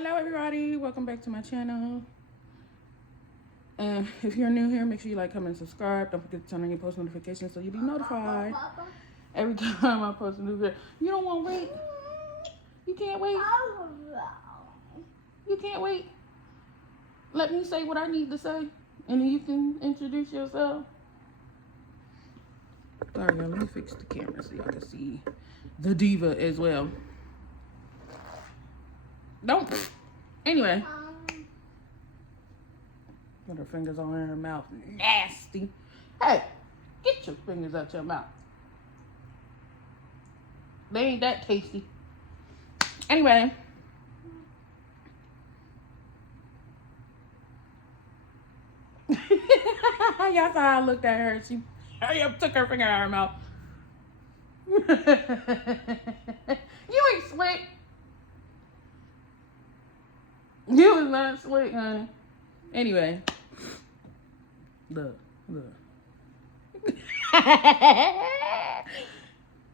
Hello everybody, welcome back to my channel. And if you're new here, make sure you like, comment, and subscribe. Don't forget to turn on your post notifications so you'll be notified every time I post a new video. You don't want to wait? You can't wait? You can't wait? Let me say what I need to say and then you can introduce yourself. Sorry y'all, let me fix the camera so y'all can see the diva as well. Don't. Anyway. Put her fingers all in her mouth. Nasty. Hey, get your fingers out your mouth. They ain't that tasty. Anyway. Y'all saw how I looked at her. She hurry up, took her finger out of her mouth. You ain't slick. You was not slick, honey. Anyway. Look.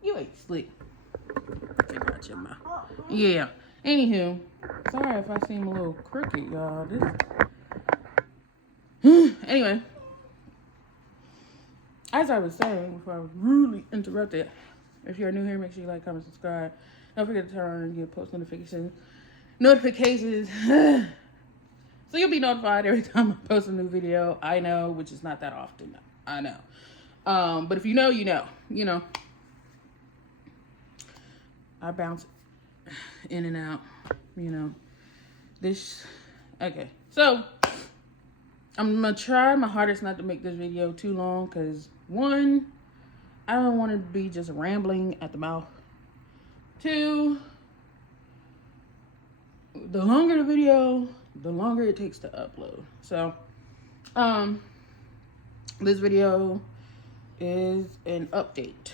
You ain't slick. Get out your mouth. Yeah. Anywho. Sorry if I seem a little crooked, y'all. Anyway. As I was saying before I was rudely interrupted, if you're new here, make sure you like, comment, subscribe. Don't forget to turn on your post notifications. So you'll be notified every time I post a new video. I know, which is not that often. I know. But if you know, you know. You know. I bounce in and out. You know. Okay. So, I'm going to try my hardest not to make this video too long. Because, one, I don't want to be just rambling at the mouth. Two, the longer the video, the longer it takes to upload. So, this video is an update.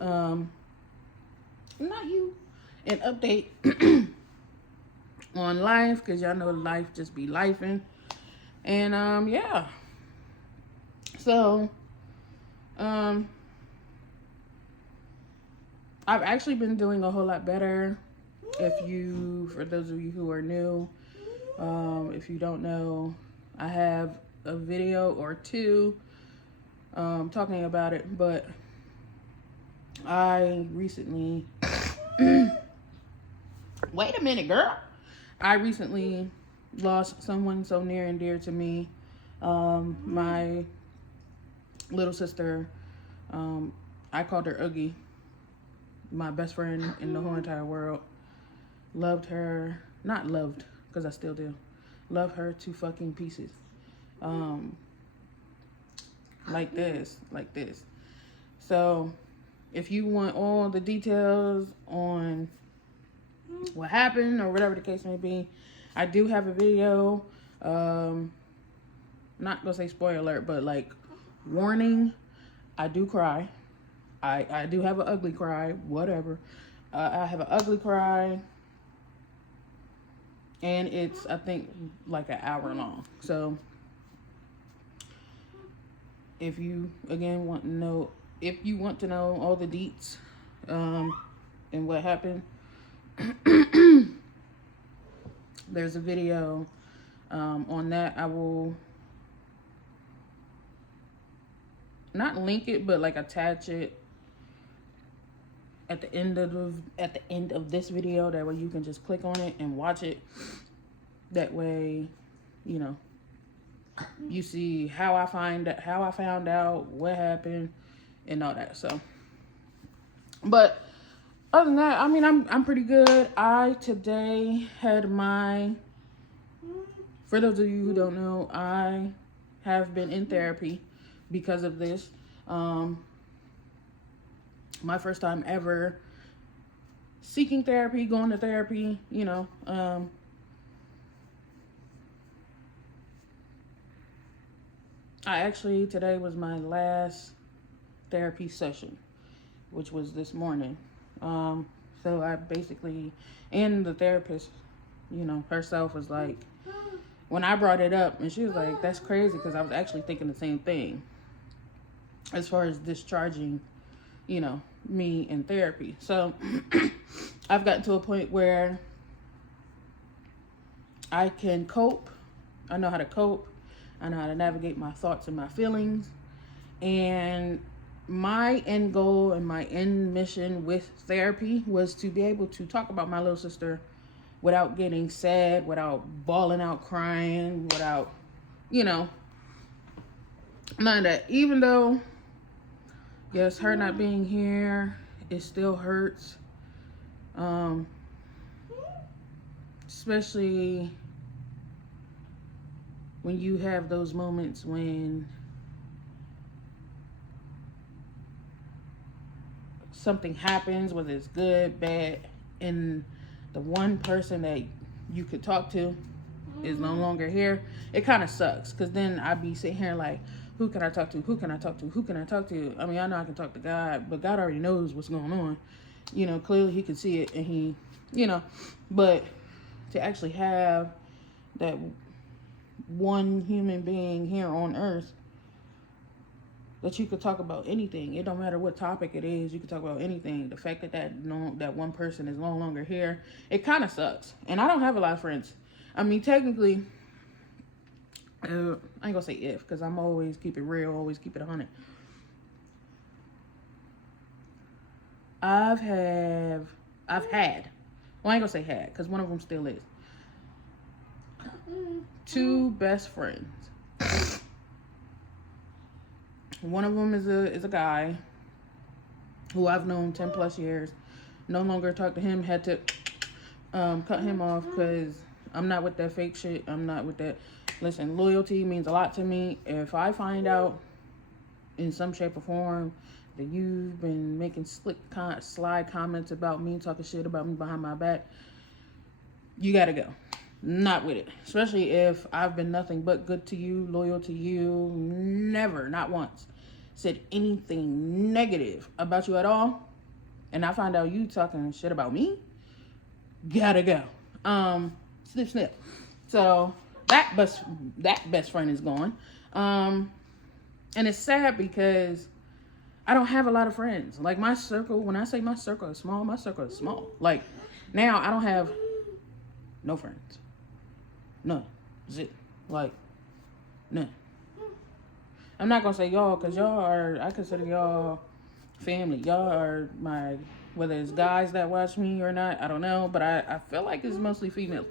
Not you. An update on life, because y'all know life just be lifing. And, yeah. So, I've actually been doing a whole lot better. For those of you who are new, if you don't know, I have a video or two talking about it, but I recently wait a minute, girl. I recently lost someone so near and dear to me. My little sister, I called her Oogie, my best friend in the whole entire world. Loved her, not loved, because I still do. Love her to fucking pieces. Like this. So, if you want all the details on what happened or whatever the case may be, I do have a video. Not gonna say spoiler alert, but like warning. I do cry. I do have an ugly cry. Whatever. I have an ugly cry. And it's, I think, like an hour long. So, if you, again, want to know all the deets and what happened, there's a video on that. I will not link it, but like attach it at the end of this video. That way you can just click on it and watch it. That way, you know, you see how I found out what happened and all that. So, but other than that, I mean, I'm pretty good. I today had for those of you who don't know, I have been in therapy because of this. My first time ever seeking therapy, going to therapy, you know. Today was my last therapy session, which was this morning. So I basically, and the therapist, you know, herself was like, when I brought it up, and she was like, that's crazy, because I was actually thinking the same thing as far as discharging, you know, me in therapy. So I've gotten to a point where I can cope. I know how to cope. I know how to navigate my thoughts and my feelings. And my end goal and my end mission with therapy was to be able to talk about my little sister without getting sad, without bawling out crying, without, you know, none of that. Even though, yes, her not being here, it still hurts. Especially when you have those moments when something happens, whether it's good, bad, and the one person that you could talk to is no longer here. It kind of sucks, because then I'd be sitting here like, who can I talk to? Who can I talk to? Who can I talk to? I mean, I know I can talk to God, but God already knows what's going on. You know, clearly he can see it, and he, you know, but to actually have that one human being here on earth that you could talk about anything. It don't matter what topic it is. You could talk about anything. The fact that that one person is no longer here, it kind of sucks. And I don't have a lot of friends. I mean, technically, I ain't gonna say if, because I'm always keep it real, always keep it 100. I've had, well, I ain't gonna say had, because one of them still is, 2 best friends. One of them is a guy who I've known 10 plus years. No longer talk to him. Had to cut him off because I'm not with that fake shit. I'm not with that. Listen, loyalty means a lot to me. If I find out in some shape or form that you've been making sly comments about me, talking shit about me behind my back, you gotta go. Not with it. Especially if I've been nothing but good to you, loyal to you, never, not once, said anything negative about you at all, and I find out you talking shit about me, gotta go. Snip, snip. So that best friend is gone. And it's sad because I don't have a lot of friends. Like, my circle, when I say my circle is small, my circle is small. Like, now I don't have no friends. None. Zip. Like, none. I'm not gonna say y'all, because y'all are, I consider y'all family. Y'all are my, whether it's guys that watch me or not, I don't know, but I feel like it's mostly females.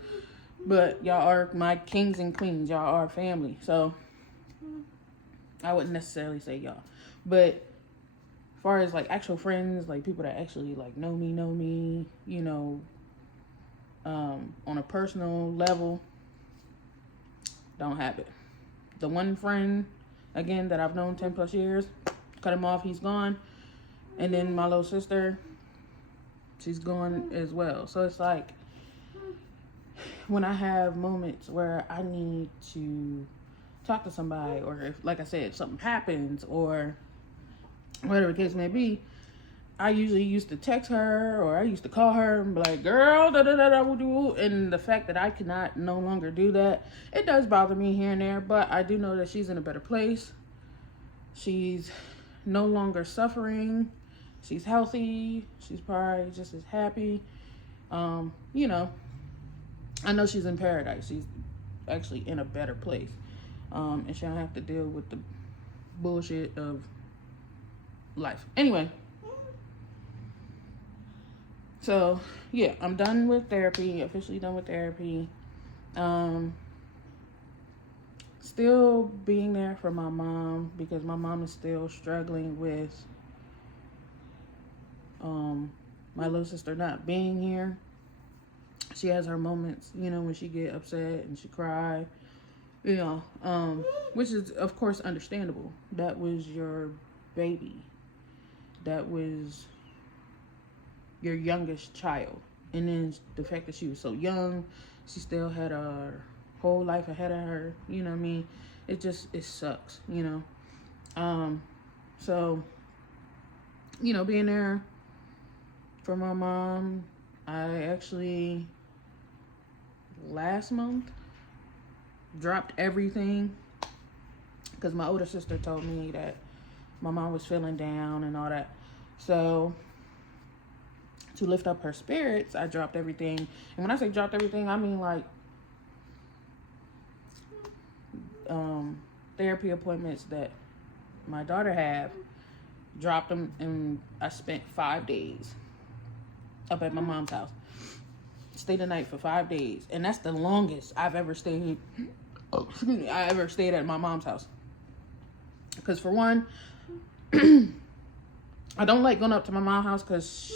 But y'all are my kings and queens. Y'all are family. So I wouldn't necessarily say y'all. But as far as like actual friends, like people that actually like know me, you know, on a personal level, don't have it. The one friend, again, that I've known 10 plus years, cut him off, he's gone. And then my little sister, she's gone as well. So it's like, when I have moments where I need to talk to somebody, or if, like I said, something happens, or whatever the case may be, I usually used to text her, or I used to call her and be like, girl, and the fact that I cannot no longer do that, it does bother me here and there, but I do know that she's in a better place. She's no longer suffering. She's healthy. She's probably just as happy. You know, I know she's in paradise. She's actually in a better place. And she don't have to deal with the bullshit of life. Anyway. So, yeah, I'm done with therapy, officially done with therapy. Still being there for my mom, because my mom is still struggling with my little sister not being here. She has her moments, you know, when she get upset and she cry, you know, which is, of course, understandable. That was your baby. That was your youngest child, and then the fact that she was so young, she still had a whole life ahead of her, you know what I mean? It sucks, you know. So, you know, being there for my mom, I actually last month dropped everything because my older sister told me that my mom was feeling down and all that. So to lift up her spirits, I dropped everything. And when I say dropped everything, I mean like therapy appointments that my daughter have, dropped them, and I spent 5 days up at my mom's house. Stayed the night for 5 days, and that's the longest I've ever stayed. I ever stayed at my mom's house. Because for one, I don't like going up to my mom's house because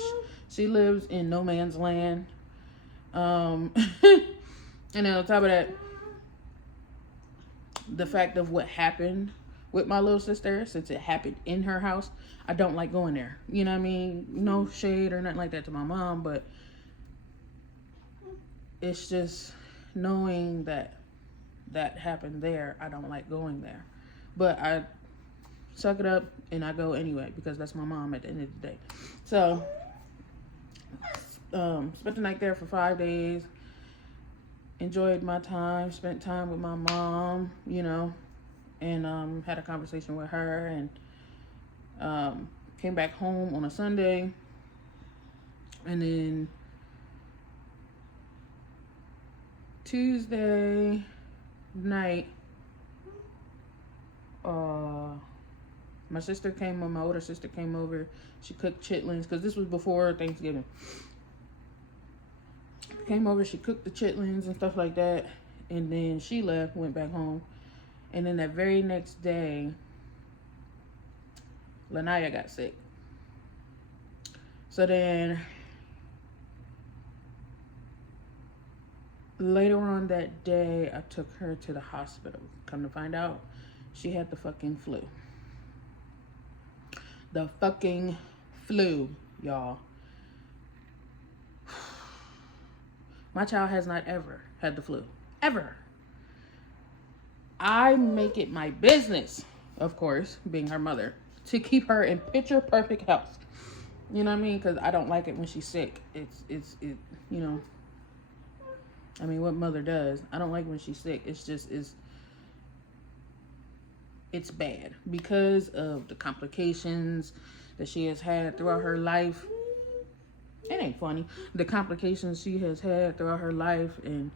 she lives in no man's land. And then on top of that, the fact of what happened with my little sister, since it happened in her house, I don't like going there. You know what I mean? No shade or nothing like that to my mom, but it's just knowing that happened there, I don't like going there. But I suck it up and I go anyway because that's my mom at the end of the day. So, spent the night there for 5 days. Enjoyed my time, spent time with my mom, you know, and had a conversation with her, and came back home on a Sunday. And then Tuesday night, my sister came over, my older sister came over. She cooked chitlins, because this was before Thanksgiving. Came over, she cooked the chitlins and stuff like that, and then she left, went back home. And then that very next day, Lanaya got sick. So then later on that day, I took her to the hospital. Come to find out, she had the fucking flu. The fucking flu, y'all. My child has not ever had the flu. Ever. I make it my business, of course, being her mother, to keep her in picture perfect health. You know what I mean? Because I don't like it when she's sick. It's you know. I mean, what mother does? I don't like when she's sick. It's bad because of the complications that she has had throughout her life. It ain't funny. The complications she has had throughout her life, and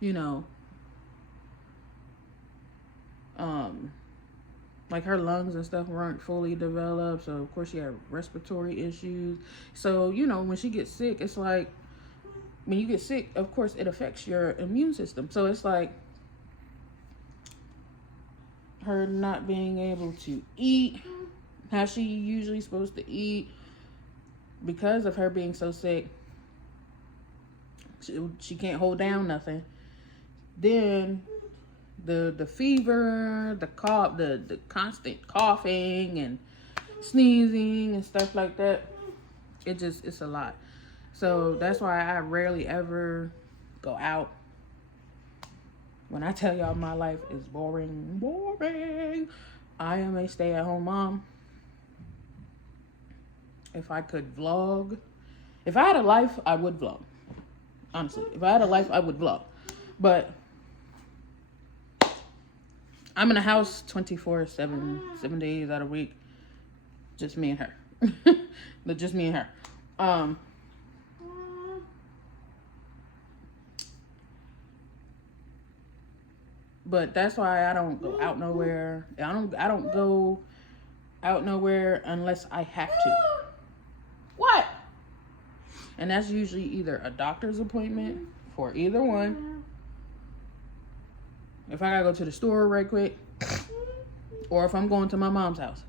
you know, like her lungs and stuff weren't fully developed, so of course she had respiratory issues. So, you know, when she gets sick, it's like, when you get sick, of course it affects your immune system. So it's like her not being able to eat how she usually supposed to eat because of her being so sick. She can't hold down nothing. Then the fever, the cough, the constant coughing and sneezing and stuff like that. It's a lot. So that's why I rarely ever go out. When I tell y'all my life is boring, I am a stay-at-home mom. If I could vlog, if I had a life, I would vlog. Honestly, if I had a life, I would vlog. But I'm in a house 24/7, 7 days out of the week. Just me and her. But just me and her. But that's why I don't go out nowhere. I don't go out nowhere unless I have to. What? And that's usually either a doctor's appointment for either one. If I gotta go to the store right quick, or if I'm going to my mom's house.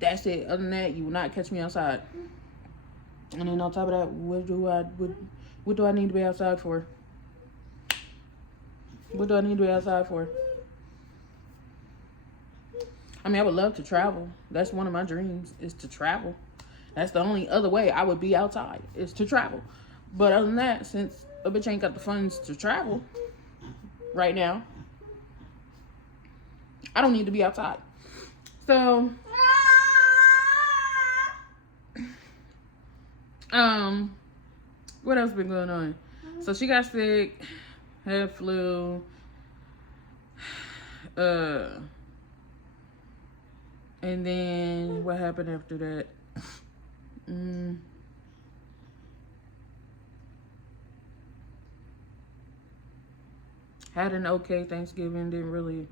That's it. Other than that, you will not catch me outside. And then on top of that, what do I need to be outside for? What do I need to be outside for? I mean, I would love to travel. That's one of my dreams, is to travel. That's the only other way I would be outside, is to travel. But other than that, since a bitch ain't got the funds to travel right now, I don't need to be outside. So, what else been going on? So she got sick, had flu, and then what happened after that? Had an okay Thanksgiving. Didn't really,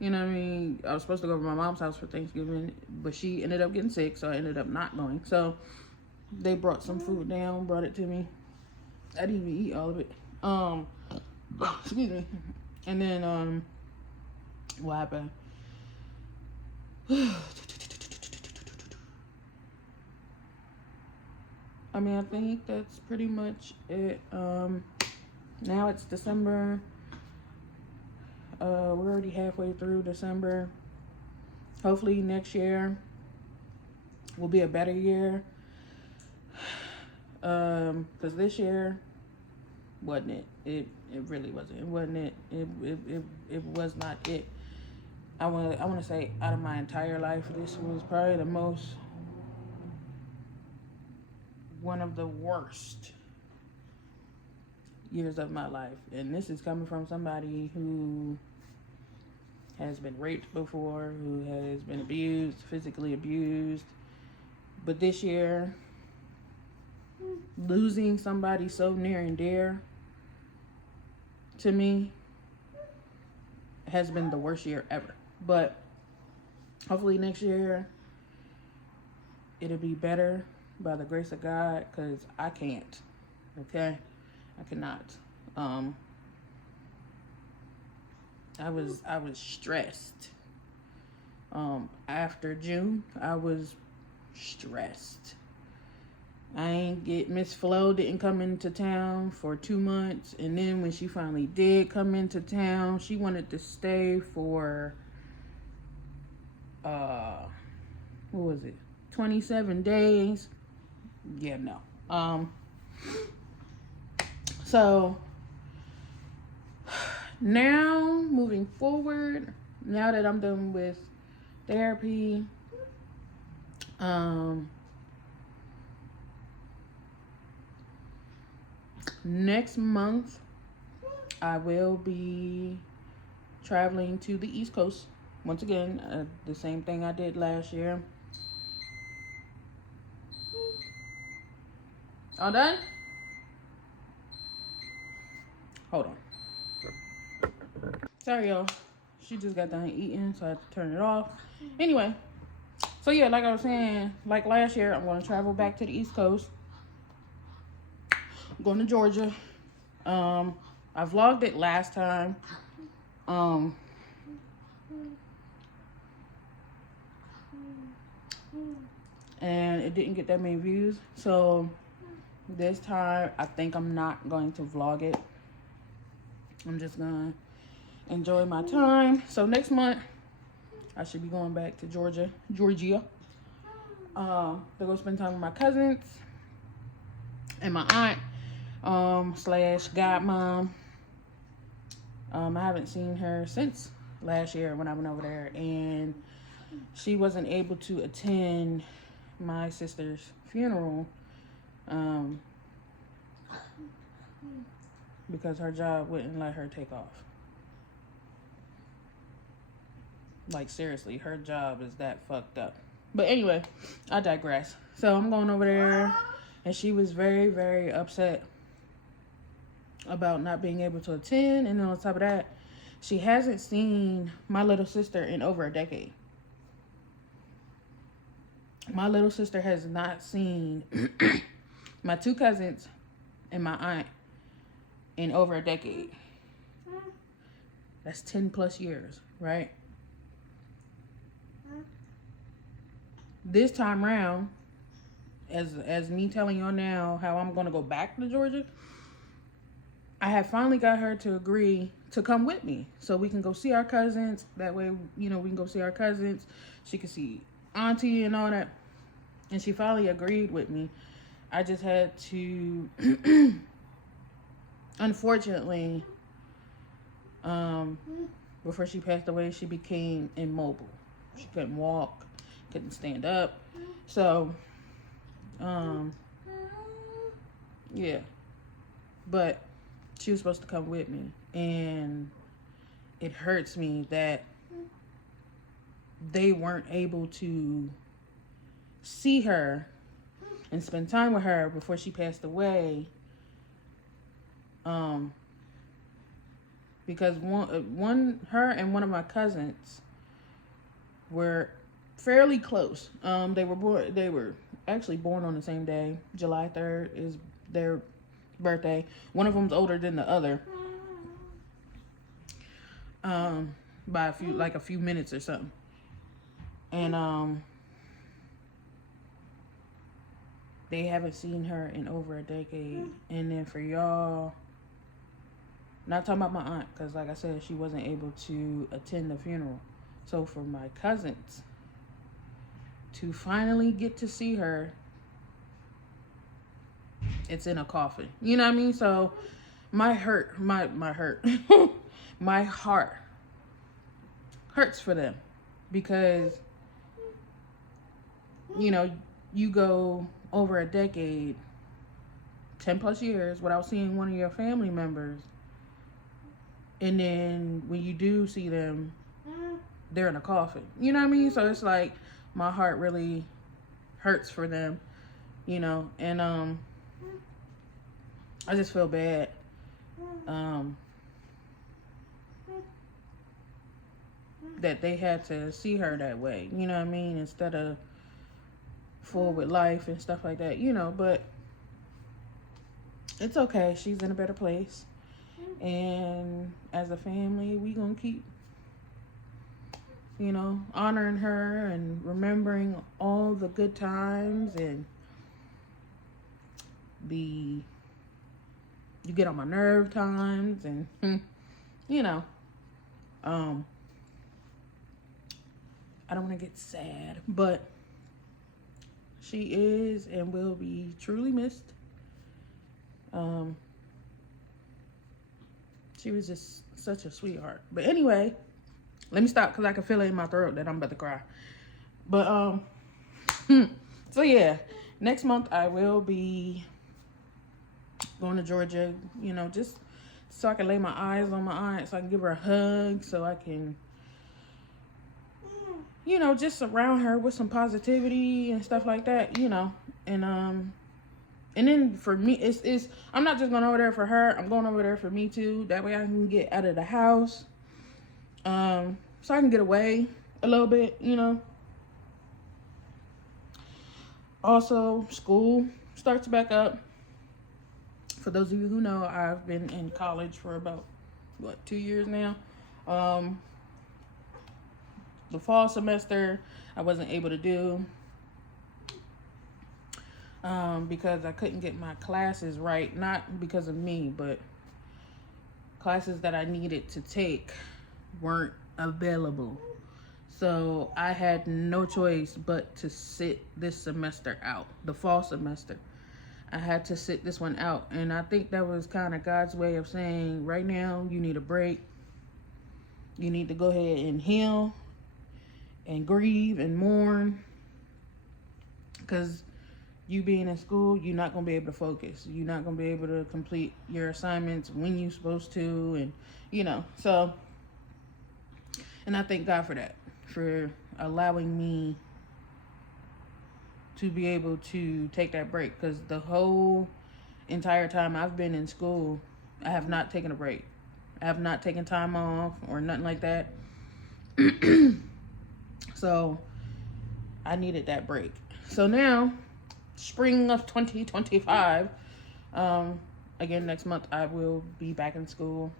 you know what I mean? I was supposed to go to my mom's house for Thanksgiving, but she ended up getting sick, so I ended up not going. So they brought some food down, brought it to me. I didn't even eat all of it. Excuse me. And then what happened? I mean, I think that's pretty much it. Now it's December. We're already halfway through December. Hopefully next year will be a better year. Because this year wasn't it. It really wasn't. It wasn't it. It was not it. I want to say out of my entire life, this was probably the most, one of the worst years of my life. And this is coming from somebody who has been raped before, who has been abused, physically abused. But this year, losing somebody so near and dear to me has been the worst year ever. But hopefully next year it'll be better by the grace of God, because I can't. Okay? I cannot. I was stressed. After June, I was stressed. I ain't get Miss Flo didn't come into town for 2 months, and then when she finally did come into town, she wanted to stay for what was it? 27 days. Yeah, no. So now moving forward, now that I'm done with therapy, next month I will be traveling to the East Coast once again. The same thing I did last year. All done? Hold on. Sorry, y'all. She just got done eating, so I had to turn it off. Anyway, so yeah, like I was saying, like last year, I'm going to travel back to the East Coast. I'm going to Georgia. I vlogged it last time. And it didn't get that many views. So this time, I think I'm not going to vlog it. I'm just going to enjoy my time. So next month, I should be going back to Georgia. To go spend time with my cousins and my aunt, slash godmom. I haven't seen her since last year when I went over there, and she wasn't able to attend my sister's funeral because her job wouldn't let her take off. Like, seriously, her job is that fucked up. But anyway, I digress. So I'm going over there, and she was very, very upset about not being able to attend. And then on top of that, she hasn't seen my little sister in over a decade. My little sister has not seen my two cousins and my aunt in over a decade. That's 10 plus years, right? This time around, as me telling y'all now how I'm going to go back to Georgia, I have finally got her to agree to come with me so we can go see our cousins. That way, you know, we can go see our cousins. She can see auntie and all that. And she finally agreed with me. I just had to, unfortunately, before she passed away, she became immobile. She couldn't walk, couldn't stand up. So, yeah. But she was supposed to come with me. And it hurts me that they weren't able to see her and spend time with her before she passed away. because her and one of my cousins were fairly close. They were actually born on the same day. July 3rd is their birthday. One of them's older than the other. By a few minutes or something. And they haven't seen her in over a decade. And then for y'all, not talking about my aunt, because like I said, she wasn't able to attend the funeral. So for my cousins to finally get to see her, it's in a coffin. You know what I mean? So my heart hurts for them, because you go over a decade, 10 plus years without seeing one of your family members, and then when you do see them, they're in a coffin. You know what I mean? So it's like my heart really hurts for them, and I just feel bad. That they had to see her that way, you know what I mean, instead of forward life and stuff like that, but it's okay. She's in a better place. And as a family, we gonna keep, honoring her and remembering all the good times and you get on my nerve times and, I don't want to get sad, but she is and will be truly missed. She was just such a sweetheart. But anyway, let me stop because I can feel it in my throat that I'm about to cry. But so yeah, next month I will be going to Georgia, just so I can lay my eyes on my aunt, so I can give her a hug, so I can just surround her with some positivity and stuff like that, and then for me, it's I'm not just going over there for her, I'm going over there for me too. That way I can get out of the house, so I can get away a little bit, Also, school starts back up. For those of you who know, I've been in college for about 2 years now. The fall semester I wasn't able to do because I couldn't get my classes right. Not because of me, but classes that I needed to take weren't available. So I had no choice but to sit this semester out, the fall semester. I had to sit this one out. And I think that was kind of God's way of saying, right now, you need a break. You need to go ahead and heal and grieve and mourn, because you being in school, you're not going to be able to focus. You're not going to be able to complete your assignments when you're supposed to, and so, and I thank God for that, for allowing me to be able to take that break, because the whole entire time I've been in school, I have not taken a break. I have not taken time off or nothing like that. So I needed that break. So now, spring of 2025, again, next month I will be back in school,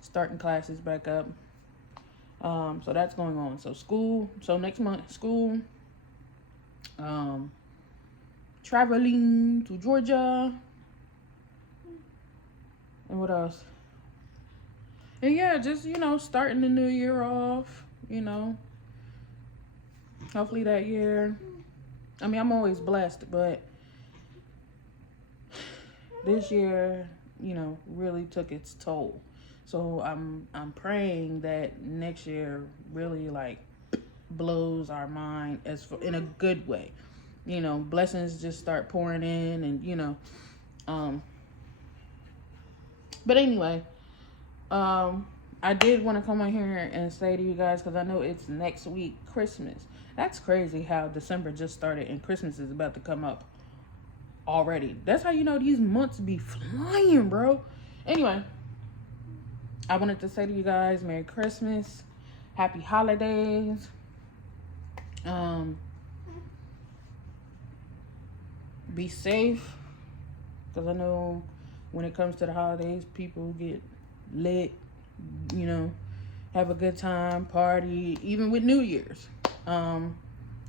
starting classes back up. So that's going on. So next month, school, traveling to Georgia, and what else? And yeah, just, starting the new year off, hopefully that year, I mean, I'm always blessed, but this year, really took its toll. So I'm praying that next year really blows our mind in a good way. Blessings just start pouring in, and but anyway, I did want to come on here and say to you guys, because I know it's next week, Christmas. That's crazy how December just started and Christmas is about to come up already. That's how these months be flying, bro. Anyway, I wanted to say to you guys, Merry Christmas, Happy Holidays. Be safe, because I know when it comes to the holidays, people get lit, you know, have a good time, party, even with New Year's. I'm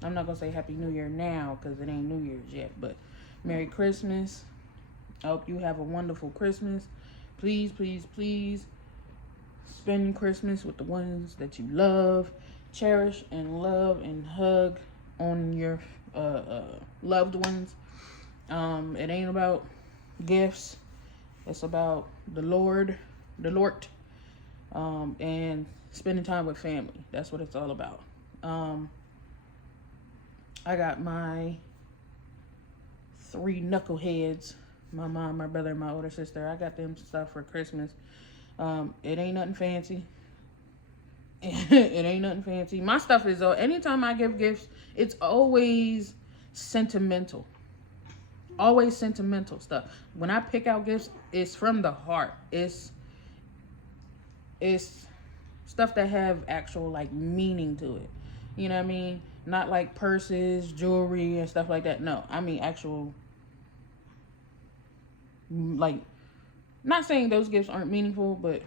not gonna say Happy New Year now because it ain't New Year's yet, but Merry Christmas. I hope you have a wonderful Christmas. Please, please, please spend Christmas with the ones that you love. Cherish and love and hug on your loved ones. It ain't about gifts. It's about the Lord, and spending time with family. That's what it's all about. I got my 3 knuckleheads, my mom, my brother, and my older sister. I got them stuff for Christmas. It ain't nothing fancy. It ain't nothing fancy. My stuff is, anytime I give gifts, it's always sentimental. Always sentimental stuff. When I pick out gifts, it's from the heart. It's stuff that have actual like meaning to it. You know what I mean? Not like purses, jewelry, and stuff like that. No, I mean actual, like, not saying those gifts aren't meaningful, but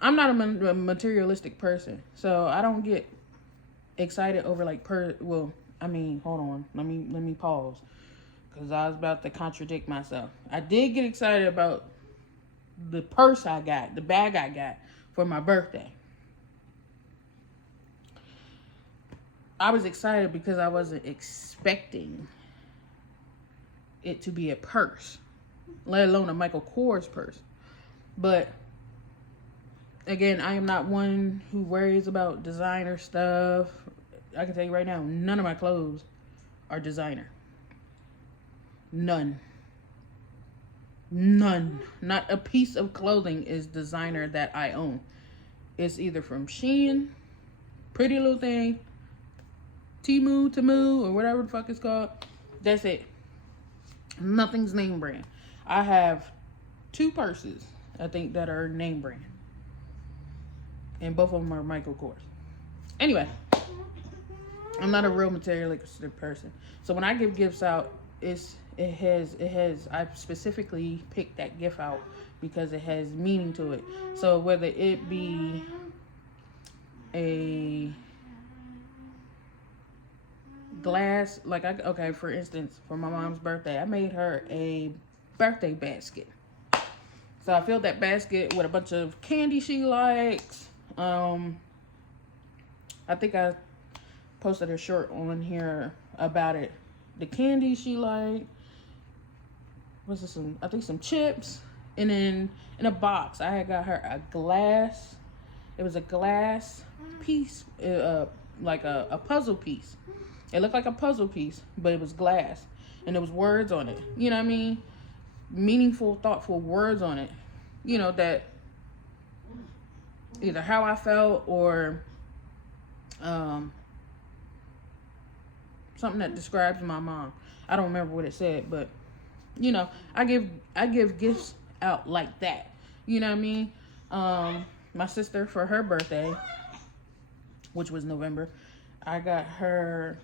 I'm not a materialistic person, so I don't get excited over like hold on, let me pause, because I was about to contradict myself. I did get excited about the purse I got, the bag I got for my birthday. I was excited because I wasn't expecting it to be a purse, let alone a Michael Kors purse. But again, I am not one who worries about designer stuff. I can tell you right now, none of my clothes are designer. None. Not a piece of clothing is designer that I own. It's either from Shein, Pretty Little Thing, Temu, or whatever the fuck it's called. That's it. Nothing's name brand. I have 2 purses, I think, that are name brand. And both of them are Michael Kors. Anyway, I'm not a real materialistic person. So when I give gifts out, I specifically picked that gift out because it has meaning to it. So whether it be a glass, like for instance, for my mom's birthday, I made her a birthday basket. So I filled that basket with a bunch of candy she likes. I think I posted a short on here about it. The candy she liked. Was this some chips, and then in a box I had got her a glass. It was a glass piece, like a puzzle piece. It looked like a puzzle piece, but it was glass, and there was words on it. You know what I mean? Meaningful, thoughtful words on it. You know, that either how I felt or something that describes my mom. I don't remember what it said, but you know, I give gifts out like that. You know what I mean? My sister, for her birthday, which was November, I got her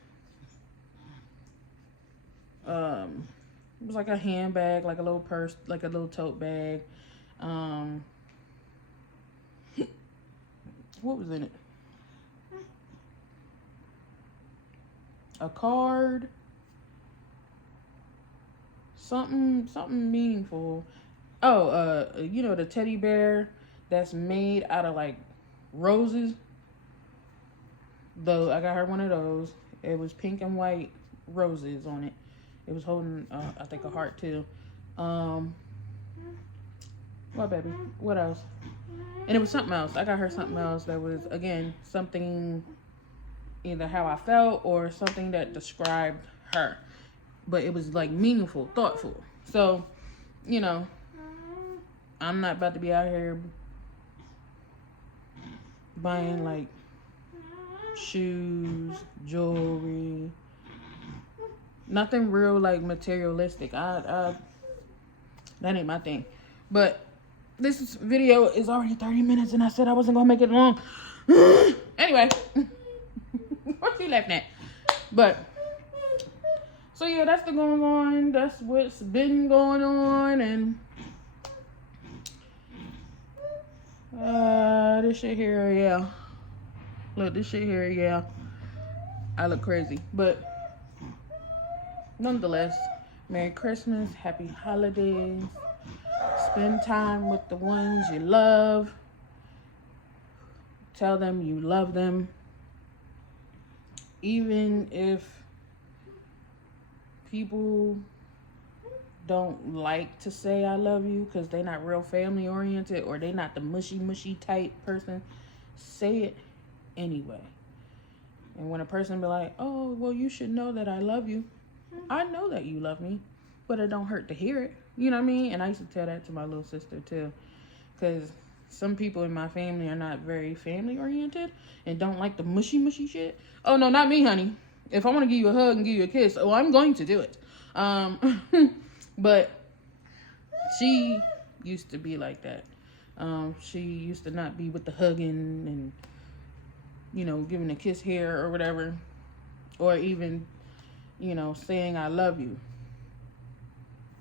it was like a handbag, like a little purse, like a little tote bag. What was in it? A card. Something meaningful. Oh, you know, the teddy bear that's made out of like roses. Though I got her one of those. It was pink and white roses on it. It was holding, I think, a heart too. What, baby? What else? And it was something else. I got her something else that was, again, something, either how I felt or something that described her. But it was like meaningful, thoughtful. So, you know, I'm not about to be out here buying like shoes, jewelry, nothing real like materialistic. That ain't my thing. But This video is already 30 minutes and I said I wasn't gonna make it long. Anyway, what you laughing at? But, so yeah, that's the going on. That's what's been going on. And this shit here, yeah. Look, this shit here, yeah. I look crazy. But nonetheless, Merry Christmas, Happy Holidays. Spend time with the ones you love. Tell them you love them. Even if people don't like to say I love you because they're not real family oriented or they're not the mushy type person, say it anyway. And when a person be like, oh, well, you should know that I love you. I know that you love me, but it don't hurt to hear it. You know what I mean? And I used to tell that to my little sister too, because some people in my family are not very family oriented and don't like the mushy shit. Oh no, not me, honey. If I want to give you a hug and give you a kiss, oh, I'm going to do it. But she used to be like that. She used to not be with the hugging and, you know, giving a kiss here or whatever, or even, you know, saying I love you.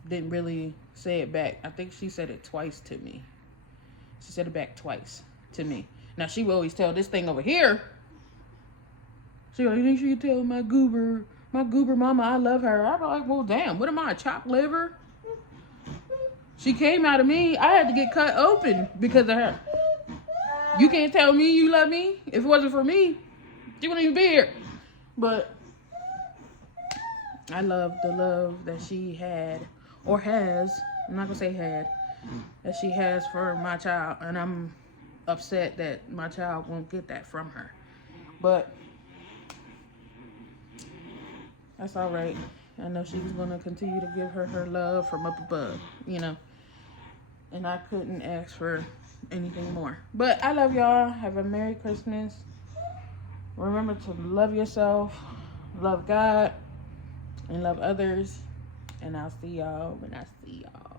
Didn't really say it back. I think she said it twice to me. She said it back twice to me. Now she will always tell this thing over here. She like, you think she could tell my goober mama I love her? I'm like, well, damn, what am I, a chopped liver? She came out of me. I had to get cut open because of her. You can't tell me you love me. If it wasn't for me, she wouldn't even be here. But I love the love that she had, or has, I'm not gonna say had, that she has for my child. And I'm upset that my child won't get that from her. But that's all right. I know she's gonna continue to give her love from up above, you know. And I couldn't ask for anything more. But I love y'all. Have a Merry Christmas. Remember to love yourself, love God, and love others. And I'll see y'all when I see y'all.